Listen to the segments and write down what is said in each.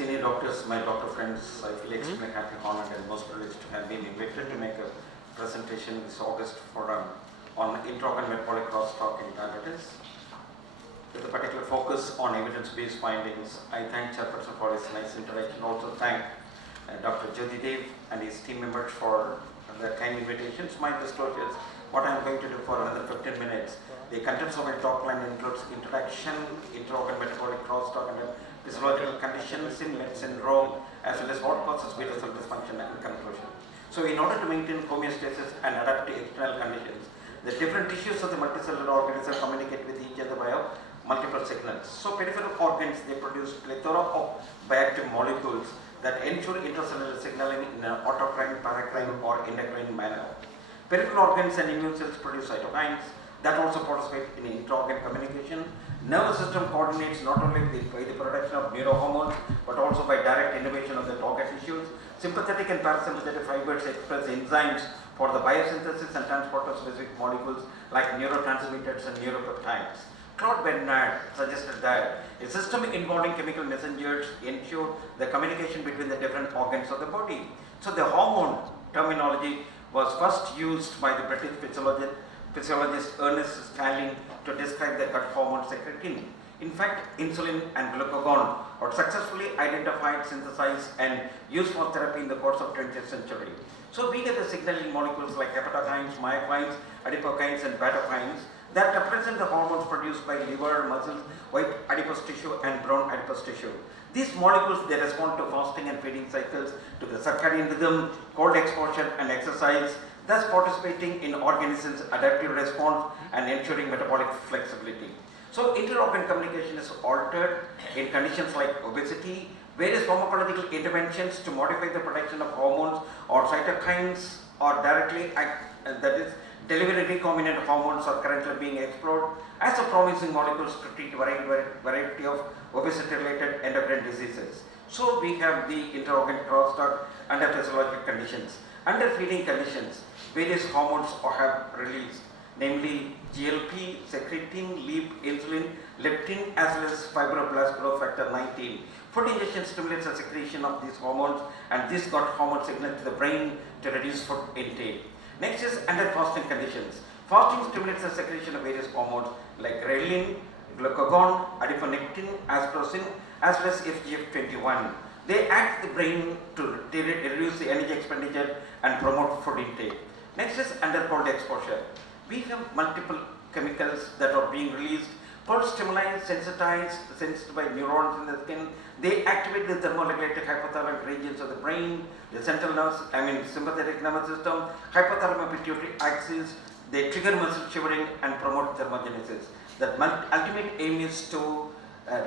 senior doctors, my doctor friends, I feel extremely happy, honored and most privileged to have been invited to make a presentation this August forum on intraorgan metabolic crosstalk in diabetes. With a particular focus on evidence-based findings, I thank Chairperson for his nice introduction. Also thank Dr. Dev and his team members for their kind invitations. My disclosures, what I am going to do for another 15 minutes. The contents of my talk line includes introduction, intraorgan metabolic crosstalk, and physiological conditions in Lett syndrome, as well as what causes beta cell dysfunction and conclusion. So, in order to maintain homeostasis and adapt to external conditions, the different tissues of the multicellular organism communicate with each other via multiple signals. So, peripheral organs, they produce plethora of bioactive molecules that ensure intracellular signaling in an autocrine, paracrine, or endocrine manner. Peripheral organs and immune cells produce cytokines that also participate in intra-organ communication. Nervous system coordinates not only by the production of neurohormones but also by direct innervation of the organ tissues. Sympathetic and parasympathetic fibers express enzymes for the biosynthesis and transport of specific molecules like neurotransmitters and neuropeptides. Claude Bernard suggested that a system involving chemical messengers ensure the communication between the different organs of the body. So the hormone terminology was first used by the British physiologist Ernest Stanley to describe the gut hormone secretin. In fact, insulin and glucagon are successfully identified, synthesized and used for therapy in the course of 20th century. So we get the signaling molecules like hepatokines, myokines, adipokines and beta-kines that represent the hormones produced by liver, muscles, white adipose tissue and brown adipose tissue. These molecules, they respond to fasting and feeding cycles, to the circadian rhythm, cold exposure and exercise, thus participating in organisms' adaptive response and ensuring metabolic flexibility. So inter-organ communication is altered in conditions like obesity. Various pharmacological interventions to modify the production of hormones or cytokines or directly that is delivery recombinant hormones are currently being explored as a promising molecules to treat variety of obesity-related endocrine diseases. So we have the inter-organ crosstalk under physiological conditions. Under feeding conditions, various hormones have released, namely GLP, secretin, LEAP, insulin, leptin, as well as fibroblast growth factor 19. Food ingestion stimulates the secretion of these hormones, and this got hormone signal to the brain to reduce food intake. Next is under fasting conditions. Fasting stimulates the secretion of various hormones like ghrelin, glucagon, adiponectin, asparagine, as well as FGF21. They act the brain to reduce the energy expenditure and promote food intake. Next is under cold exposure. We have multiple chemicals that are being released. Cold stimuli sensitized by neurons in the skin. They activate the thermoregulated hypothalamic regions of the brain, the central nervous, sympathetic nervous system, hypothalamic pituitary axis. They trigger muscle shivering and promote thermogenesis. The ultimate aim is to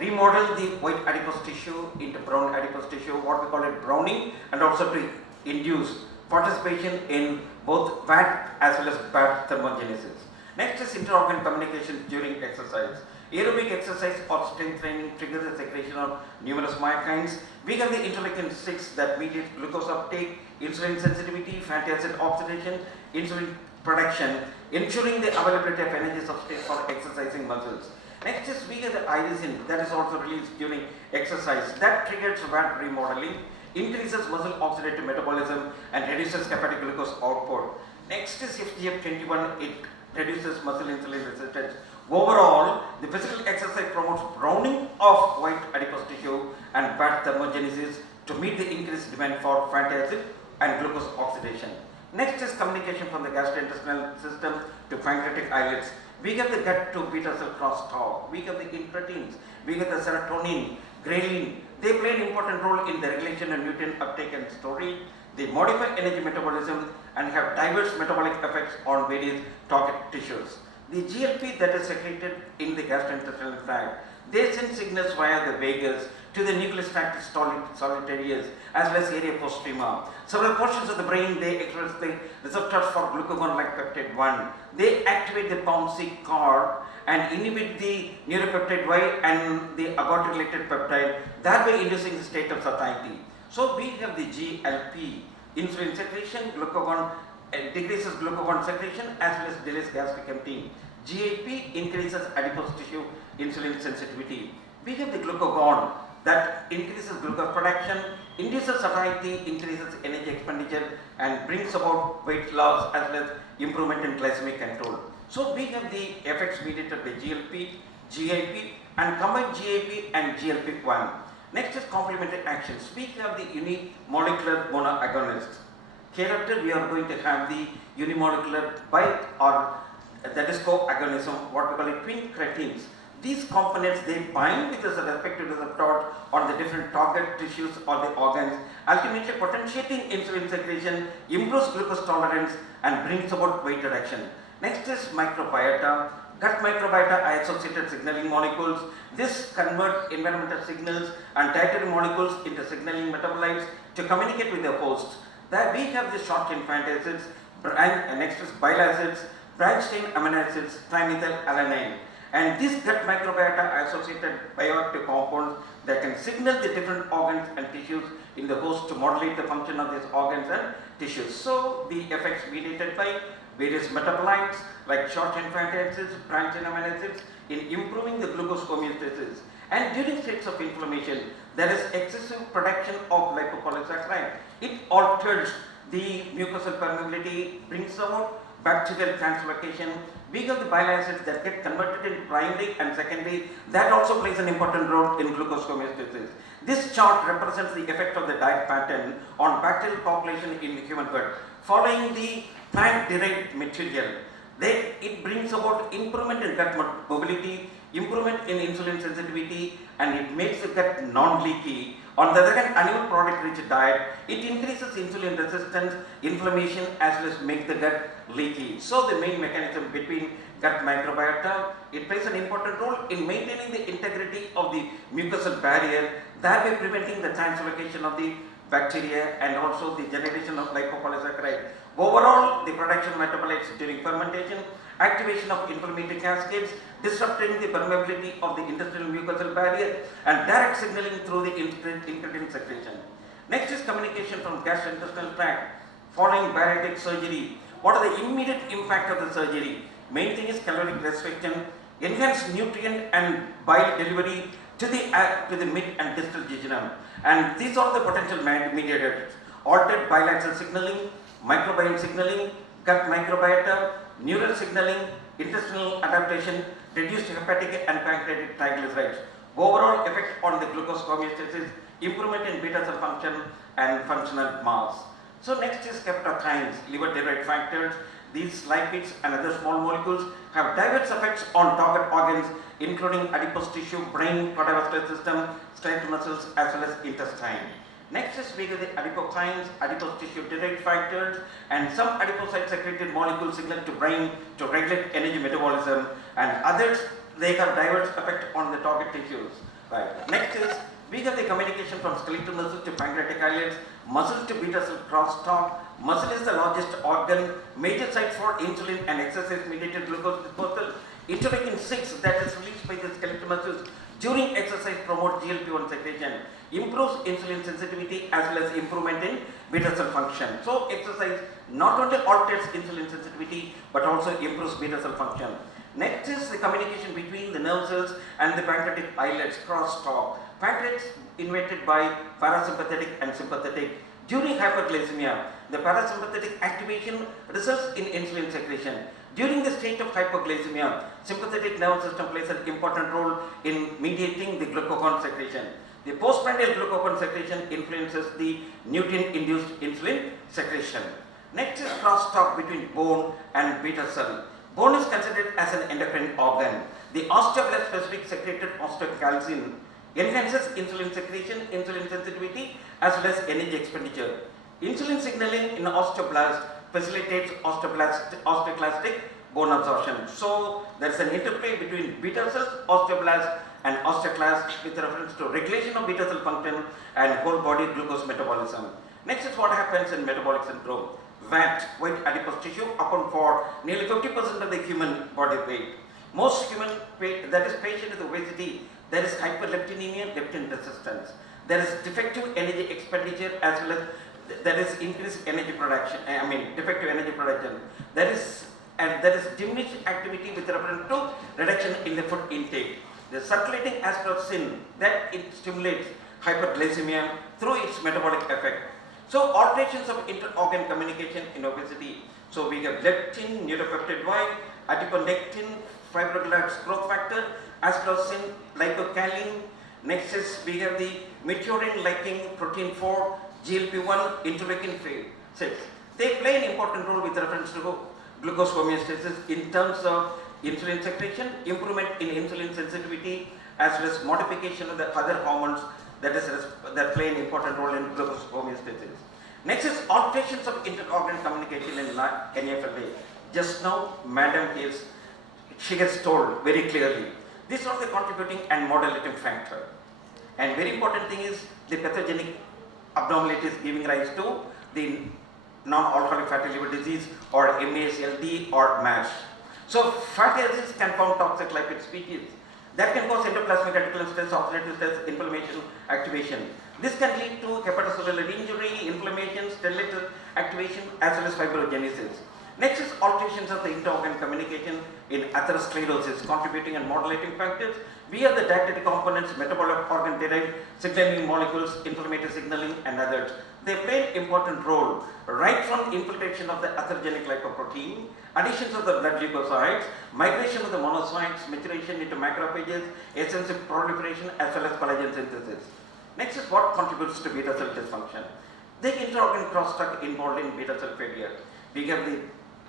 remodel the white adipose tissue into brown adipose tissue, what we call it browning, and also to induce participation in both fat as well as fat thermogenesis. Next is inter-organ communication during exercise. Aerobic exercise or strength training triggers the secretion of numerous myokines. We have the interleukin 6 that mediates glucose uptake, insulin sensitivity, fatty acid oxidation, insulin production, ensuring the availability of energy substrate for exercising muscles. Next is we get the irisin that is also released during exercise that triggers fat remodeling, increases muscle oxidative metabolism and reduces hepatic glucose output. Next is FGF21, it reduces muscle insulin resistance. Overall, the physical exercise promotes browning of white adipose tissue and fat thermogenesis to meet the increased demand for fatty acid and glucose oxidation. Next is communication from the gastrointestinal system to pancreatic islets. We get the gut to beta cell crosstalk. We get the incretins. We get the serotonin, ghrelin. They play an important role in the regulation of nutrient uptake and storage. They modify energy metabolism and have diverse metabolic effects on various target tissues. The GLP that is secreted in the gastrointestinal tract, they send signals via the vagus to the nucleus tractus solitarius as well as area postrema. Several portions of the brain, they express the receptors for glucagon like peptide 1. They activate the POMC core and inhibit the neuropeptide Y and the agot-related peptide, thereby inducing the state of satiety. So we have the GLP, insulin secretion, glucagon decreases glucagon secretion as well as delays gastric emptying. GAP increases adipose tissue insulin sensitivity. We have the glucagon that increases glucose production, induces satiety, increases energy expenditure, and brings about weight loss as well as improvement in glycemic control. So we have the effects mediated by GLP, GIP, and combined GIP and GLP-1. Next is complementary actions. We have the unimolecular monoagonists. Hereafter we are going to have the unimolecular or that is co-agonism, what we call it twin creatines. These components, they bind with the respective receptor on the different target tissues or the organs, ultimately potentiating insulin secretion, improves glucose tolerance, and brings about weight reduction. Next is microbiota. Gut microbiota are associated signaling molecules. This convert environmental signals and dietary molecules into signaling metabolites to communicate with the host. There we have the short chain fatty acids, and next is bile acids, branched chain amino acids, trimethylalanine. And this gut microbiota are associated bioactive compounds that can signal the different organs and tissues in the host to modulate the function of these organs and tissues. So the effects mediated by various metabolites like short chain fatty acids, branched chain amino acids in improving the glucose homeostasis. And during states of inflammation, there is excessive production of lipopolysaccharide. It alters the mucosal permeability, brings about bacterial translocation. We have the bile acids that get converted in primary and secondary. That also plays an important role in glucose homeostasis. This chart represents the effect of the diet pattern on bacterial population in the human gut. Following the plant-derived material, it brings about improvement in gut mobility, improvement in insulin sensitivity, and it makes the gut non-leaky. On the other hand, animal product rich diet, it increases insulin resistance, inflammation, as well as make the gut leaky. So the main mechanism between gut microbiota, it plays an important role in maintaining the integrity of the mucosal barrier, thereby preventing the translocation of the bacteria and also the generation of lipopolysaccharide. Overall, the production of metabolites during fermentation, activation of inflammatory cascades, disrupting the permeability of the intestinal mucosal barrier, and direct signaling through the incretin secretion. Next is communication from gastrointestinal tract. Following bariatric surgery, what are the immediate impact of the surgery? Main thing is caloric restriction, enhanced nutrient and bile delivery to the mid and distal jejunum. And these are the potential mediators: altered bile acid signaling, microbiome signaling, gut microbiota, neural signaling, intestinal adaptation, reduced hepatic and pancreatic triglycerides. Overall effect on the glucose homeostasis, improvement in beta cell function and functional mass. So next is peptidoglycans, liver derived factors. These lipids and other small molecules have diverse effects on target organs, including adipose tissue, brain, cardiovascular system, skeletal muscles, as well as intestine. Next is we get the adipokines, adipose tissue derived factors, and some adipocyte secreted molecules signal to brain to regulate energy metabolism, and others they have diverse effect on the target tissues. Right. Next is we get the communication from skeletal muscle to pancreatic islets, muscle to beta cell crosstalk. Muscle is the largest organ, major site for insulin and exercise mediated glucose disposal. Interleukin 6 that is released by the skeletal muscles during exercise promotes GLP-1 secretion, improves insulin sensitivity as well as improvement in beta cell function. So exercise not only alters insulin sensitivity but also improves beta cell function. Next is the communication between the nerve cells and the pancreatic islets, crosstalk. Pancreas innervated by parasympathetic and sympathetic. During hyperglycemia, the parasympathetic activation results in insulin secretion. During the state of hypoglycemia, sympathetic nervous system plays an important role in mediating the glucagon secretion. The postprandial glucagon secretion influences the nutrient-induced insulin secretion. Next is crosstalk between bone and beta cell. Bone is considered as an endocrine organ. The osteoblast-specific secreted osteocalcin enhances insulin secretion, insulin sensitivity, as well as energy expenditure. Insulin signaling in osteoblast facilitates osteoclastic bone absorption. So there is an interplay between beta cells, osteoblast, and osteoclast with reference to regulation of beta cell function and whole body glucose metabolism. Next is what happens in metabolic syndrome. VAT, white adipose tissue, account for nearly 50% of the human body weight. Most human weight, that is patient with obesity, there is hyperleptinemia, leptin resistance. There is defective energy expenditure as well as there is increased energy production, defective energy production. There is diminished activity with reference to reduction in the food intake. the circulating asparagine that it stimulates hyperglycemia through its metabolic effect. So alterations of inter-organ communication in obesity. So we have leptin, neuropeptide Y, adiponectin, fibroblasts growth factor, asparagine, lipocalin. Next is we have the maturin liking protein 4, GLP-1, interleukin 6. They play an important role with reference to glucose homeostasis in terms of insulin secretion, improvement in insulin sensitivity, as well as modification of the other hormones that play an important role in glucose homeostasis. Next is alterations of inter-organ communication in NFLA. Just now, Madam she has told very clearly. These are the contributing and modulating factor. And very important thing is the pathogenic abnormalities giving rise to the non-alcoholic fatty liver disease or MASLD or MASH. So fatty acids can form toxic lipid species that can cause endoplasmic reticulum stress, oxidative stress, inflammation, activation. This can lead to hepatocellular injury, inflammation, stellate activation, as well as fibrogenesis. Next is alterations of the inter-organ communication in atherosclerosis, contributing and modulating factors via the dietary components, metabolic organ derived signaling molecules, inflammatory signaling, and others. They play an important role right from infiltration of the atherogenic lipoprotein, additions of the blood leukocytes, migration of the monocytes, maturation into macrophages, extensive proliferation, as well as collagen synthesis. Next is what contributes to beta cell dysfunction. The inter-organ crosstalk involved in beta cell failure. We have the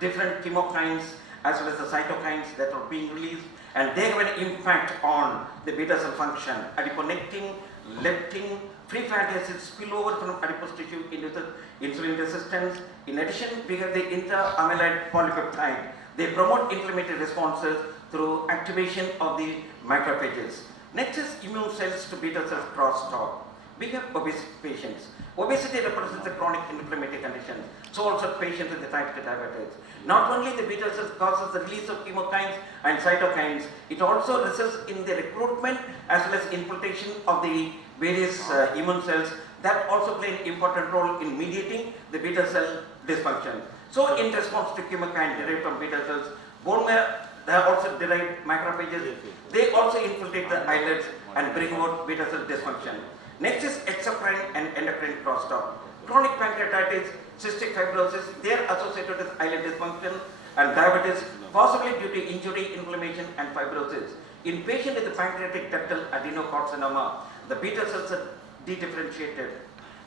different chemokines as well as the cytokines that are being released, and they have an impact on the beta cell function. Adiponectin, leptin, free fatty acids spill over from adipose tissue into the insulin resistance. In addition, we have the intra-amylide polypeptide. They promote inflammatory responses through activation of the macrophages. Next is immune cells to beta cell crosstalk. We have obese patients. Obesity represents a chronic inflammatory condition. So also patients with the type 2 diabetes. Not only the beta cells causes the release of chemokines and cytokines, it also results in the recruitment as well as infiltration of the various immune cells that also play an important role in mediating the beta cell dysfunction. So in response to chemokine derived from beta cells, bone marrow, they are also derived macrophages. They also infiltrate the islets and bring about beta cell dysfunction. Next is exocrine and endocrine crosstalk. Chronic pancreatitis, cystic fibrosis, they are associated with islet dysfunction and diabetes, possibly due to injury, inflammation, and fibrosis. In patients with the pancreatic ductal adenocarcinoma, the beta cells are dedifferentiated.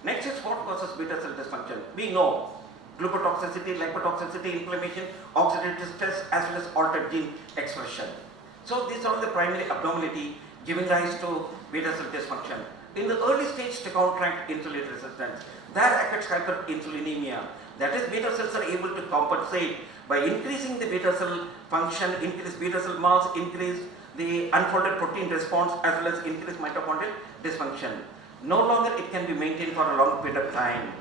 Next is what causes beta cell dysfunction. We know glucotoxicity, lipotoxicity, inflammation, oxidative stress, as well as altered gene expression. So these are the primary abnormality giving rise to beta cell dysfunction. In the early stage to counteract insulin resistance, there occurs hyperinsulinemia. That is, beta cells are able to compensate by increasing the beta cell function, increase beta cell mass, increase the unfolded protein response, as well as increase mitochondrial dysfunction. No longer it can be maintained for a long period of time.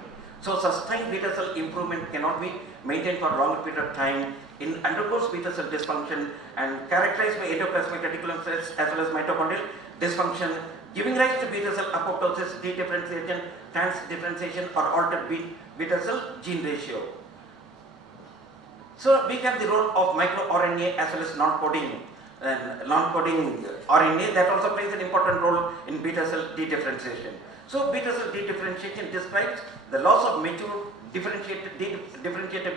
So sustained beta cell improvement cannot be maintained for a long period of time. In undergoes beta cell dysfunction and characterized by endoplasmic reticulum stress as well as mitochondrial dysfunction, giving rise to beta cell apoptosis, dedifferentiation, transdifferentiation, or altered beta cell gene ratio. So we have the role of microRNA as well as non-coding RNA that also plays an important role in beta cell dedifferentiation. So beta cell dedifferentiation describes the loss of mature differentiated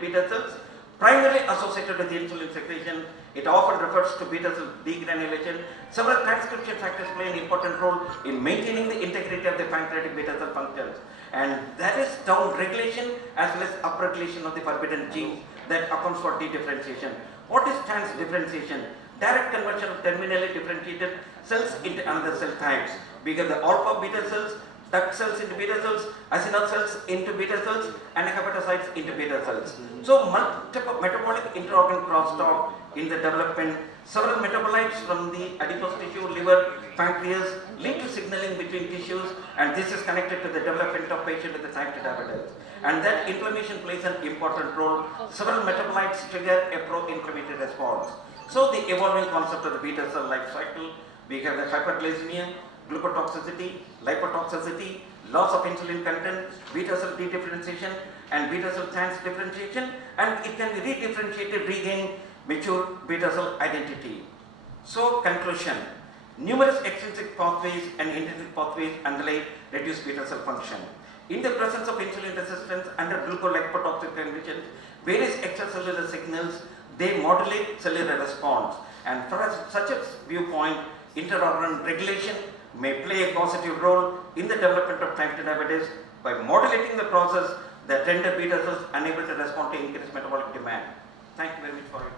beta cells primarily associated with the insulin secretion. It often refers to beta cell degranulation. Several transcription factors play an important role in maintaining the integrity of the pancreatic beta cell functions, and that is down regulation as well as upregulation of the forbidden genes that accounts for dedifferentiation. What is transdifferentiation? Direct conversion of terminally differentiated cells into another cell types. We get the alpha beta cells, duct cells into beta cells, acinar cells into beta cells, and hepatocytes into beta cells. So metabolic inter-organ crosstalk in the development, several metabolites from the adipose tissue, liver, pancreas lead to signaling between tissues, and this is connected to the development of patient with the type 2 diabetes. And that inflammation plays an important role. Several metabolites trigger a pro-inflammatory response. So the evolving concept of the beta cell life cycle, we have the hyperglycemia, glucotoxicity, lipotoxicity, loss of insulin content, beta cell dedifferentiation, and beta cell transdifferentiation, and it can be redifferentiated, regain mature beta cell identity. So conclusion, Numerous extrinsic pathways and intrinsic pathways underlie reduced beta cell function. In the presence of insulin resistance under glucolipotoxic conditions, various extracellular signals, they modulate cellular response. And for such a viewpoint, interorgan regulation may play a positive role in the development of type 2 diabetes by modulating the process that render beta cells unable to respond to increased metabolic demand. Thank you very much for your